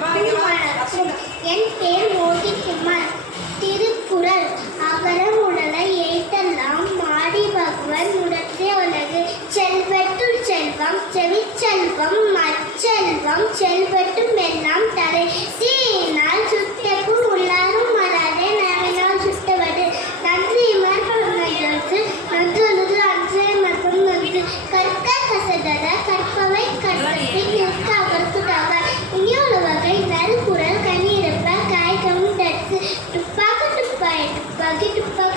வணக்கம் என் பேர் மோகிகுமார். திருக்குறள் அகரம் உடலை ஏட்டெல்லாம் மாடி பகவன் முடத்தே உலகு செல்வத்துள் செல்வம் செவிச்செல்வம் மச்செல்வம் செல்வத்து Thank.